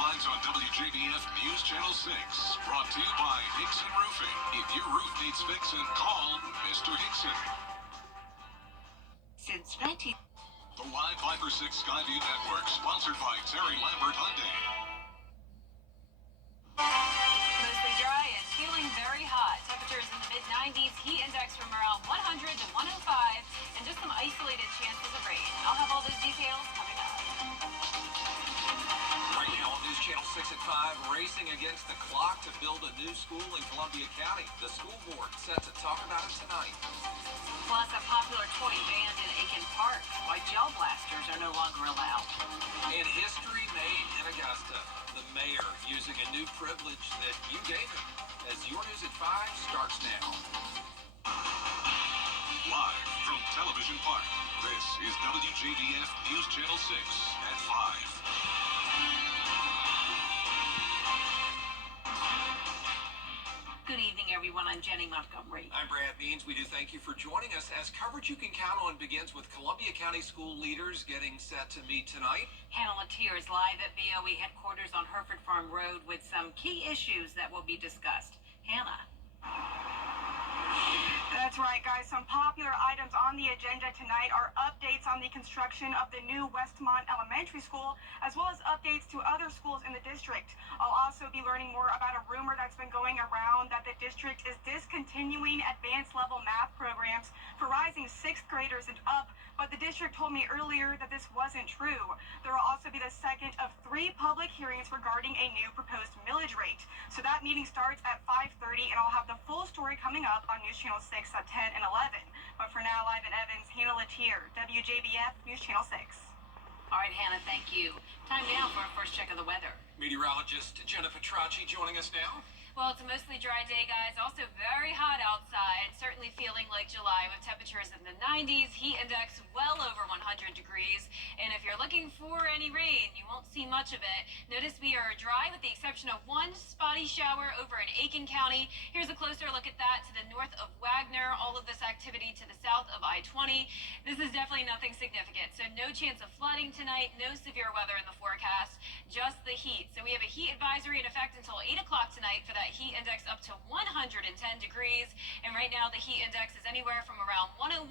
Headlines on WJBF News Channel 6. Brought to you by Hickson Roofing. If your roof needs fixing, call Mr. Hickson. Since 19... The live 5/6 Skyview Network, sponsored by Terry Lambert Hyundai. Mostly dry and feeling very hot. Temperatures in the mid-90s, heat index from around 100 to 105, and just some isolated chances of rain. I'll have all those details coming up. Right now on News Channel 6 at 5, racing against the clock to build a new school in Columbia County. The school board set to talk about it tonight. Plus, a popular toy banned in Aiken Park. Why gel blasters are no longer allowed. And history made in Augusta. The mayor using a new privilege that you gave him. As your News at 5 starts now. Live from Television Park, this is WJBF News Channel 6 at 5. Good evening, everyone. I'm Jenny Montgomery. I'm Brad Means. We do thank you for joining us as coverage you can count on begins with Columbia County school leaders getting set to meet tonight. Hannah Latier is live at BOE headquarters on Hereford Farm Road with some key issues that will be discussed. Hannah. That's right, guys. Some popular items on the agenda tonight are updates on the construction of the new Westmont Elementary School, as well as updates to other schools in the district. I'll also be learning more about a rumor that's been going around that the district is discontinuing advanced level math programs for rising 6th graders and up, but the district told me earlier that this wasn't true. There will also be the second of 3 public hearings regarding a new proposed millage rate. So that meeting starts at 5:30, and I'll have the full story coming up on News Channel 6 at 10 and 11. But for now, live in Evans, Hannah Latier, WJBF News Channel 6. All right, Hannah, thank you. Time now for our first check of the weather. Meteorologist Jennifer Tracci joining us now. Well, it's a mostly dry day, guys. Also very hot outside. Certainly feeling like July with temperatures in the 90s. Heat index well over 100 degrees. And if you're looking for any rain, you won't see much of it. Notice we are dry with the exception of one spotty shower over in Aiken County. Here's a closer look at that to the north of Wagner. All of this activity to the south of I-20. This is definitely nothing significant. So no chance of flooding tonight. No severe weather in the forecast. Just the heat. So we have a heat advisory in effect until 8 o'clock tonight for that heat index up to 110 degrees. And right now the heat index is anywhere from around 101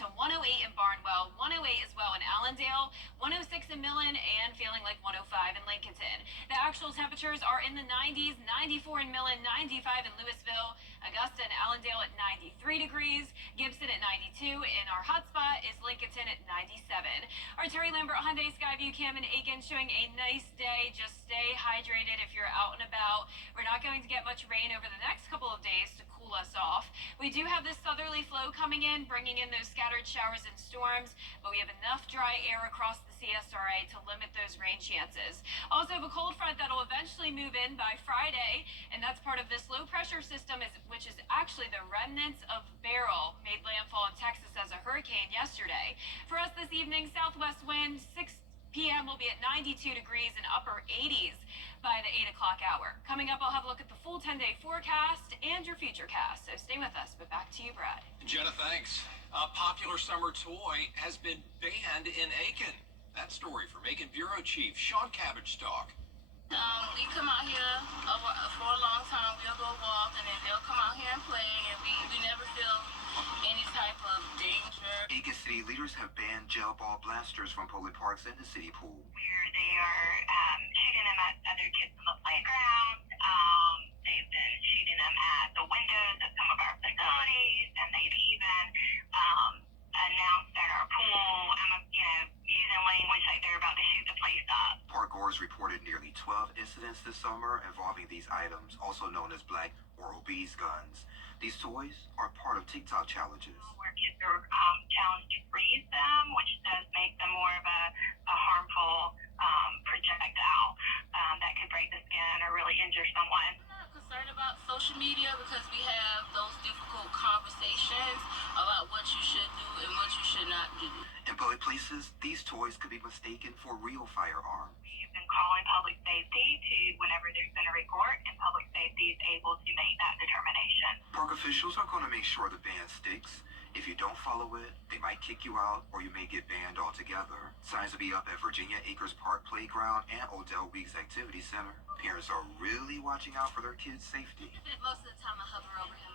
to 108 in Barnwell, 108 as well in Allendale, 106 in Millen, and feeling like 105 in Lincolnton. The actual temperatures are in the 90s, 94 in Millen, 95 in Louisville, Augusta and Allendale at 93 degrees, Gibson at 92, and our hotspot is Lincolnton at 97. Our Terry Lambert Hyundai Skyview Cam in Aiken showing a nice day. Just stay hydrated if you're out and about. We're not going to get much rain over the next couple of days to cool us off. We do have this southerly flow coming in, bringing in those scattered showers and storms, but we have enough dry air across the CSRA to limit those rain chances. Also have a cold front that'll eventually move in by Friday, and that's part of this low pressure system, which is actually the remnants of Beryl, made landfall in Texas as a hurricane yesterday. For us this evening, southwest wind, 6 p.m. will be at 92 degrees and upper 80s by the 8 o'clock hour. Coming up, I'll have a look at the full 10-day forecast and your futurecast, so stay with us. But back to you, Brad. Jenna, thanks. A popular summer toy has been banned in Aiken. That story from Aiken Bureau Chief Sean Cabbage-Stalk. We come out here for a long time. We'll go walk, and then they'll come out here and play, and we never feel any type of danger. Aiken City leaders have banned gel ball blasters from public parks and the city pool. Where they are shooting them at other kids on the playground. They've been shooting them at the windows of some of our facilities, and they've even announced at our pool, using language like they're about to shoot the place up. Park goers reported nearly 12 incidents this summer involving these items, also known as black or obese guns. These toys are part of TikTok challenges. Where kids are challenged to freeze them, which does make them more of a harmful projectile that could break the skin or really injure someone. I'm not concerned about social media because we have those difficult conversations about what you should do and what you should not do. In public places, these toys could be mistaken for real firearms. We've been calling public safety to whenever there's been a report, and public safety is able to make that determination. Park officials are going to make sure the ban sticks. If you don't follow it, they might kick you out or you may get banned altogether. Signs will be up at Virginia Acres Park Playground and Odell Weeks Activity Center. Parents are really watching out for their kids' safety. Most of the time I hover over him.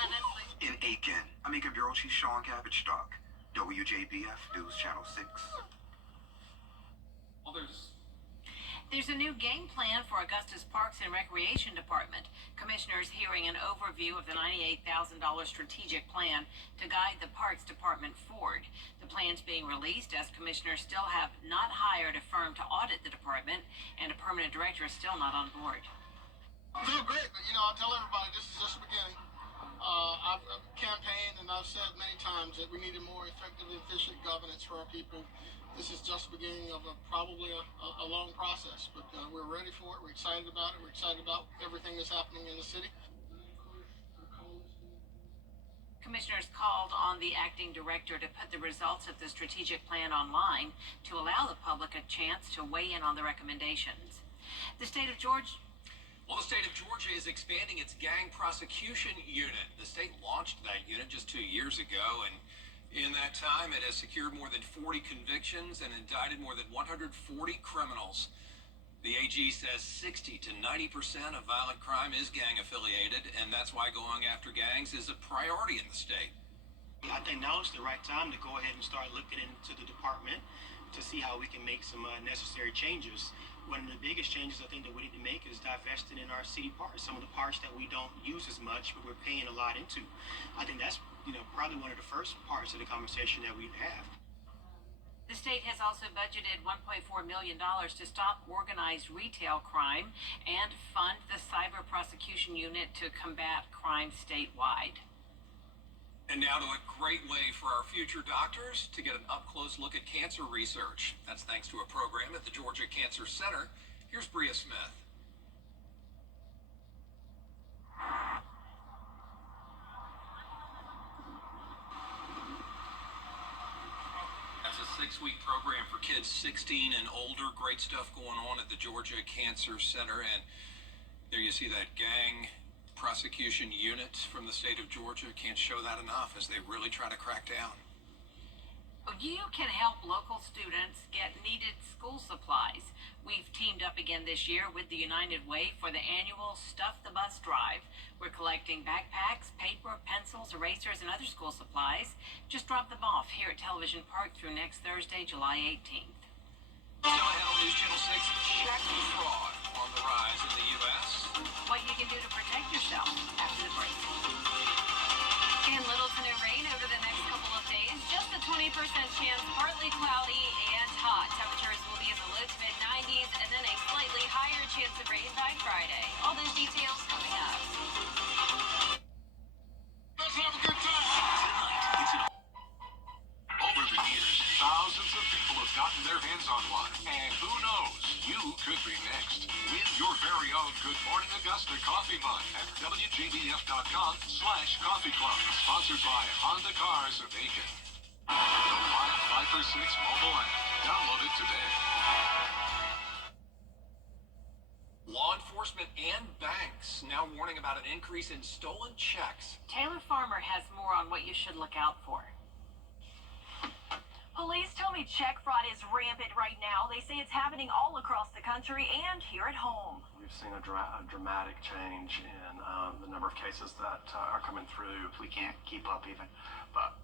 Honestly. In Aiken, I'm Aiken Bureau Chief Sean Cabbage-Stock, WJBF News Channel 6. Well, There's a new game plan for Augusta's Parks and Recreation Department. Commissioners hearing an overview of the $98,000 strategic plan to guide the Parks Department forward. The plan's being released as commissioners still have not hired a firm to audit the department, and a permanent director is still not on board. I feel great, but I tell everybody this is just the beginning. I've campaigned and I've said many times that we needed more effective and efficient governance for our people. This is just the beginning of probably a long process, but we're ready for it. We're excited about it. We're excited about everything that's happening in the city. Commissioners called on the acting director to put the results of the strategic plan online to allow the public a chance to weigh in on the recommendations. The state of Georgia is expanding its gang prosecution unit. The state launched that unit just 2 years ago, and in that time, it has secured more than 40 convictions and indicted more than 140 criminals. The AG says 60 to 90% of violent crime is gang affiliated, and that's why going after gangs is a priority in the state. I think now is the right time to go ahead and start looking into the department to see how we can make some necessary changes. One of the biggest changes I think that we need to make is divesting in our city parks, some of the parks that we don't use as much, but we're paying a lot into. I think that's probably one of the first parts of the conversation that we'd have. The state has also budgeted $1.4 million to stop organized retail crime and fund the cyber prosecution unit to combat crime statewide. And now to a great way for our future doctors to get an up-close look at cancer research. That's thanks to a program at the Georgia Cancer Center. Here's Bria Smith. That's a 6-week program for kids 16 and older. Great stuff going on at the Georgia Cancer Center. And there you see that gang prosecution unit from the state of Georgia. Can't show that enough as they really try to crack down. You can help local students get needed school supplies. We've teamed up again this year with the United Way for the annual Stuff the Bus Drive. We're collecting backpacks, paper, pencils, erasers, and other school supplies. Just drop them off here at Television Park through next Thursday, July 18th. Still ahead on News Channel 6, check fraud on the rise in the U.S. What you can do to protect yourself after the break. In Littleton, and rain over the next couple of days. Just a 20% chance, partly cloudy and hot. Temperatures will be in the low to mid-90s, and then a slightly higher chance of rain by Friday. All those details coming up. Let's have a good time. Over the years, thousands of people have gotten their hands on one. And who knows, you could be next. Win your very own Good Morning Augusta coffee mug at WJBF.com/coffee club. Sponsored by Honda Cars of Aiken. The Live 5 for 6 mobile app. Download it today. Law enforcement and banks now warning about an increase in stolen checks. Taylor Farmer has more on what you should look out for. Police tell me check fraud is rampant right now. They say it's happening all across the country and here at home. We've seen a dramatic change in the number of cases that are coming through. We can't keep up even, but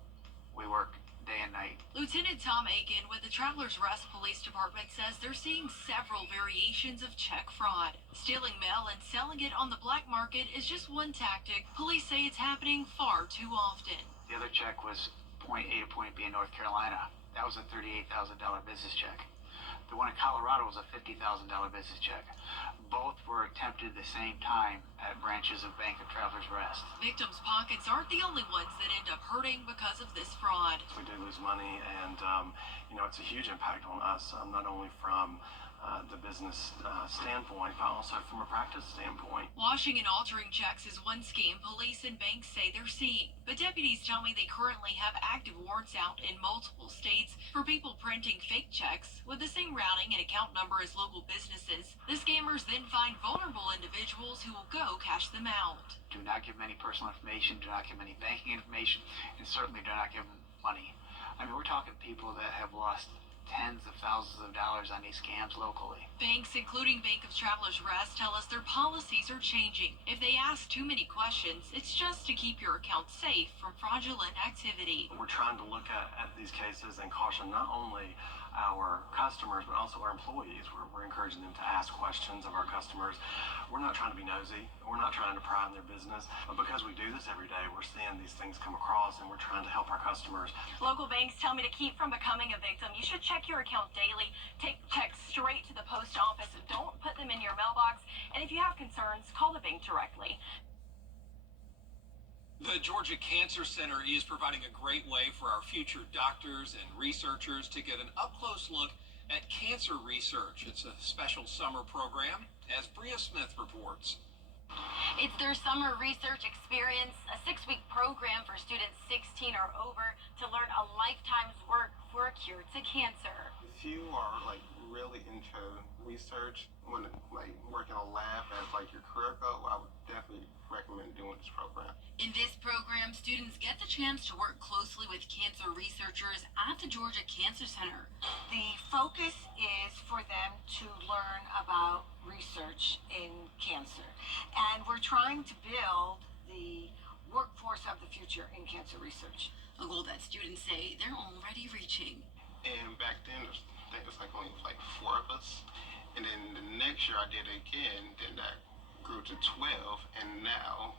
we work day and night. Lieutenant Tom Aiken with the Travelers Rest Police Department says they're seeing several variations of check fraud. Stealing mail and selling it on the black market is just one tactic. Police say it's happening far too often. The other check was point A to point B in North Carolina. That was a $38,000 business check. The one in Colorado was a $50,000 business check. Both were attempted at the same time at branches of Bank of Travelers Rest. Victims' pockets aren't the only ones that end up hurting because of this fraud. We do lose money, and it's a huge impact on us, not only from the business standpoint, but also from a practice standpoint. Washing and altering checks is one scheme police and banks say they're seeing. But deputies tell me they currently have active warrants out in multiple states for people printing fake checks with the same routing and account number as local businesses. The scammers then find vulnerable individuals who will go cash them out. Do not give them any personal information, do not give them any banking information, and certainly do not give them money. I mean, we're talking people that have lost tens of thousands of dollars on these scams locally. Banks, including Bank of Travelers Rest, tell us their policies are changing. If they ask too many questions, it's just to keep your account safe from fraudulent activity. We're trying to look at these cases and caution not only our customers, but also our employees. We're encouraging them to ask questions of our customers. We're not trying to be nosy. We're not trying to pry on their business. But because we do this every day, we're seeing these things come across, and we're trying to help our customers. Local banks tell me to keep from becoming a victim. You should check your account daily. Take checks straight to the post office. Don't put them in your mailbox. And if you have concerns, call the bank directly. The Georgia Cancer Center is providing a great way for our future doctors and researchers to get an up-close look at cancer research. It's a special summer program, as Bria Smith reports. It's their summer research experience, a 6-week program for students 16 or over to learn a lifetime's work for a cure to cancer. If you are really into research, when working on lab as your career goal, I would definitely recommend doing this program. In this program, students get the chance to work closely with cancer researchers at the Georgia Cancer Center. The focus is for them to learn about research in cancer. And we're trying to build the workforce of the future in cancer research. A goal that students say they're already reaching. And back then, I think it was only 4 of us. And then the next year I did it again, then that grew to 12, and now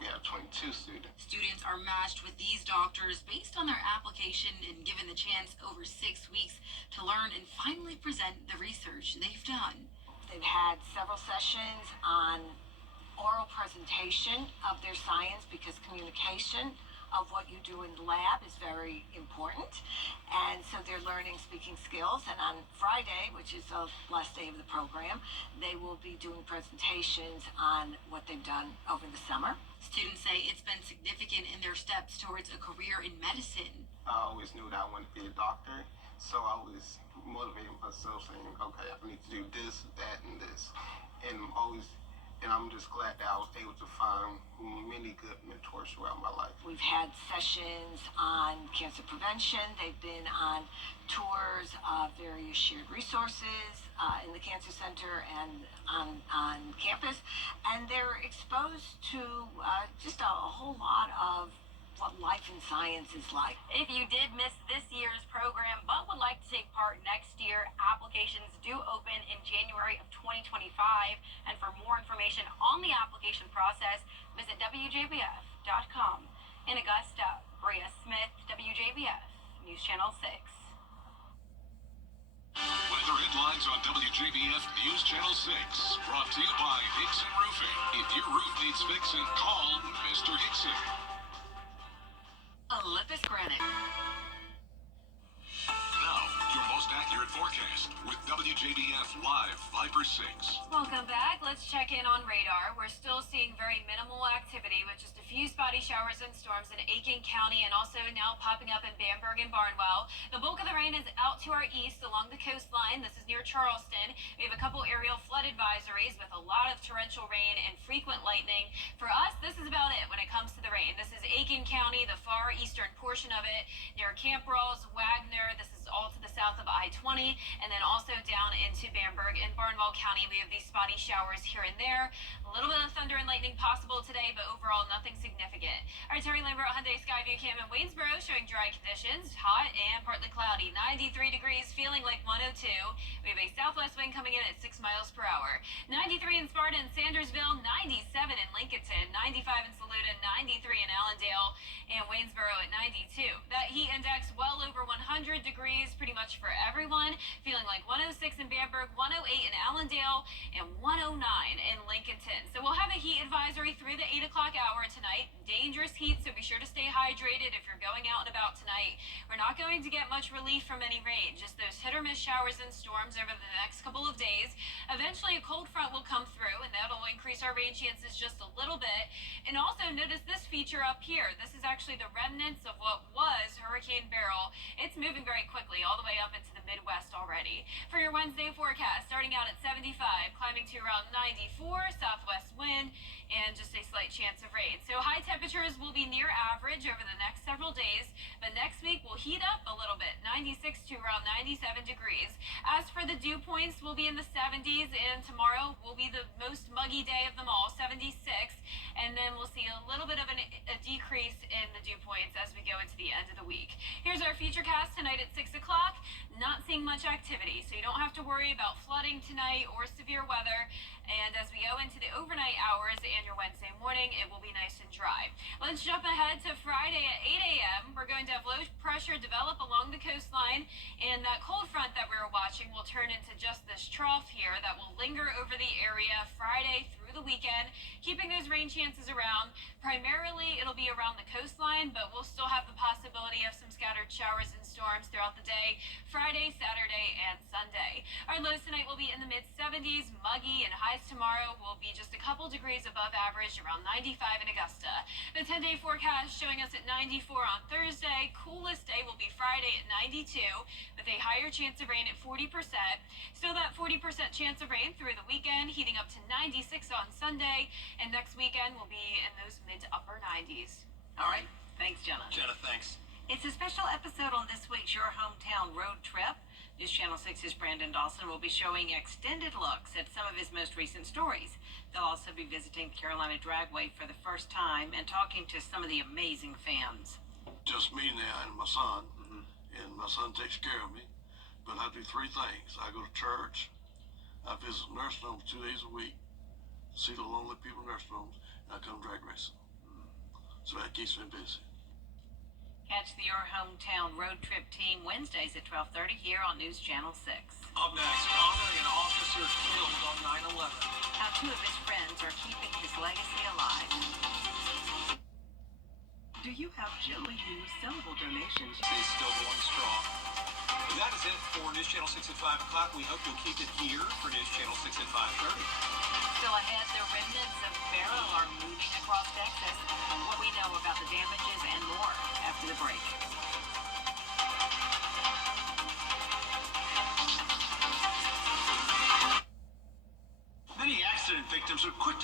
we have 22 students. Students are matched with these doctors based on their application and given the chance over 6 weeks to learn and finally present the research they've done. They've had several sessions on oral presentation of their science because communication of what you do in the lab is very important. And so they're learning speaking skills. And on Friday, which is the last day of the program, they will be doing presentations on what they've done over the summer. Students say it's been significant in their steps towards a career in medicine. I always knew that I wanted to be a doctor, so I was motivating myself saying, okay, I need to do this, that, and this. And I'm just glad that I was able to find many good mentors throughout my life. We've had sessions on cancer prevention. They've been on tours of various shared resources in the Cancer Center and on campus. And they're exposed to just a whole lot of what life in science is like. If you did miss this year's program but would like to take part next year, applications do open in January of 2025. And for more information on the application process, visit WJBF.com. In Augusta, Bria Smith, WJBF, News Channel 6. Weather headlines on WJBF News Channel 6. Brought to you by Hickson Roofing. If your roof needs fixing, call Mr. Hickson. Olympus Granite. Now, your most accurate forecast with WJBF Live Viper 6. Welcome back. Let's check in on radar. We're still seeing very minimal activity with just a few spotty showers and storms in Aiken County and also now popping up in Bamberg and Barnwell. The bulk of the rain is out to our east along the coastline. This is near Charleston. We have a couple aerial flood advisories with a lot of torrential rain and frequent lightning. For us, this is about it when it comes to the rain. This is Aiken County, the far eastern portion of it, near Camp Rawls, Wagner. This is all to the south of I-20, and then also down into Bamberg and Barnwell County. We have these spotty showers here and there. A little bit of thunder and lightning possible today, but overall nothing significant. All right, Terry Lambert, Hyundai Skyview Cam in Waynesboro showing dry conditions, hot and partly cloudy, 93 degrees, feeling like 102. We have a southwest wind coming in at 6 miles per hour. 93 in Sparta and Sandersville, 97 in Lincolnton, 95 in Saluda, 93 in Allendale, and Waynesboro at 92. That heat index well over 100 degrees pretty much for everyone. feeling like 106 in Bamberg, 108 in Allendale, and 109 in Lincolnton. So we'll have a heat advisory through the 8 o'clock hour tonight. Dangerous heat, so be sure to stay hydrated if you're going out and about tonight. We're not going to get much relief from any rain, just those hit or miss showers and storms over the next couple of days. Eventually, a cold front will come through, and that'll increase our rain chances just a little bit. And also notice this feature up here. This is actually the remnants of what was Hurricane Beryl. It's moving very quickly all the way up into the Midwest already. For your Wednesday forecast, starting out at 75, climbing to around 94, southwest wind, and just a slight chance of rain. So high temperatures will be near average over the next several days, but next week will heat up a little bit, 96 to around 97 degrees. As for the dew points, we'll be in the 70s, and tomorrow will be the most muggy day of them all, 76, and then we'll see a little bit of a decrease in the dew points as we go into the end of the week. Here's our futurecast tonight at 6 o'clock. Not seeing much activity, so you don't have to worry about flooding tonight or severe weather. And as we go into the overnight hours and your Wednesday morning, it will be nice and dry. Let's jump ahead to Friday at 8 a.m. We're going to have low pressure develop along the coastline, and that cold front that we were watching will turn into just this trough here that will linger over the area Friday through the weekend, keeping those rain chances around. Primarily, it'll be around the coastline, but we'll still have the possibility of some scattered showers and storms throughout the day, Friday, Saturday, and Sunday. Our lows tonight will be in the mid-70s, muggy, and highs tomorrow will be just a couple degrees above average, around 95 in Augusta. The 10-day forecast showing us at 94 on Thursday. Coolest day will be Friday at 92, with a higher chance of rain at 40%. Still that 40% chance of rain through the weekend, heating up to 96 on Sunday, and next weekend will be in those mid to upper 90s. All right. Thanks, Jenna. Jenna, thanks. It's a special episode on this week's Your Hometown Road Trip. News Channel 6's Brandon Dawson will be showing extended looks at some of his most recent stories. They'll also be visiting Carolina Dragway for the first time and talking to some of the amazing fans. Just me now and my son, and my son takes care of me. But I do three things. I go to church, I visit nursing homes 2 days a week, see the lonely people in nursing homes, and I come drag racing. So that keeps me busy. Catch the Your Hometown Road Trip team Wednesdays at 12:30 here on News Channel 6. Up next, honoring an officer killed on 9/11. How two of his friends are keeping his legacy alive. Do you have gently used sellable donations? It's still going strong. That is it for News Channel 6 at 5 o'clock. We hope you'll keep it here for News Channel 6 at 5:30. Still ahead, the remnants of Beryl are moving across Texas. What we know about the damages and more after the break. Many accident victims are quick